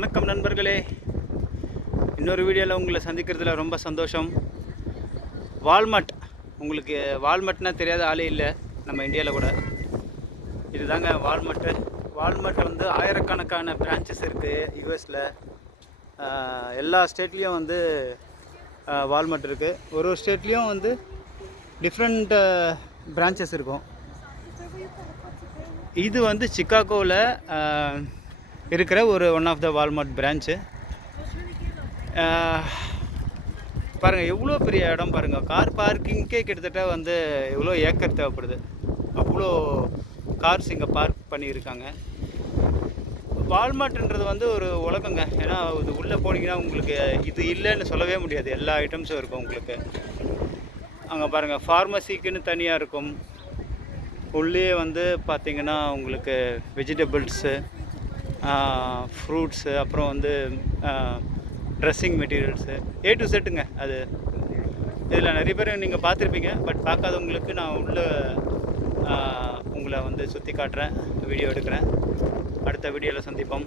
வணக்கம் நண்பர்களே, இன்னொரு வீடியோவில் உங்களை சந்திக்கிறதுல ரொம்ப சந்தோஷம். வால்மார்ட், உங்களுக்கு வால்மார்ட்னா தெரியாத ஆளே இல்லை நம்ம இந்தியாவில் கூட. இதுதாங்க வால்மார்ட்டு. வால்மார்ட் வந்து ஆயிரக்கணக்கான பிரான்ச்சஸ் இருக்குது யூஎஸில். எல்லா ஸ்டேட்லேயும் வந்து வால்மார்ட் இருக்குது. ஒரு ஸ்டேட்லேயும் வந்து டிஃப்ரெண்ட் பிரான்ச்சஸ் இருக்கும். இது வந்து சிக்காகோவில் இருக்கிற one of the Walmart branch. பாருங்கள் எவ்வளோ பெரிய இடம் பாருங்கள். கார் பார்க்கிங்க்கே கிட்டத்தட்ட வந்து எவ்வளோ ஏக்கர் தேவைப்படுது. அவ்வளோ கார்ஸ் இங்கே பார்க் பண்ணியிருக்காங்க. வால்மார்ட்ன்றது வந்து ஒரு உலகங்க. ஏன்னா இது உள்ளே போனீங்கன்னா உங்களுக்கு இது இல்லைன்னு சொல்லவே முடியாது. எல்லா ஐட்டம்ஸும் இருக்கும் உங்களுக்கு. அங்கே பாருங்கள், ஃபார்மசிக்குன்னு தனியாக இருக்கும். உள்ளே வந்து பார்த்திங்கன்னா உங்களுக்கு வெஜிடபிள்ஸு, ஃப்ரூட்ஸு, அப்புறம் வந்து dressing materials, A to Z அது. இதில் நிறைய பேர் நீங்கள் பார்த்துருப்பீங்க. பட் பார்க்காதவங்களுக்கு நான் உங்களை வந்து சுற்றி காட்டுறேன், வீடியோ எடுக்கிறேன். அடுத்த வீடியோவில் சந்திப்போம்.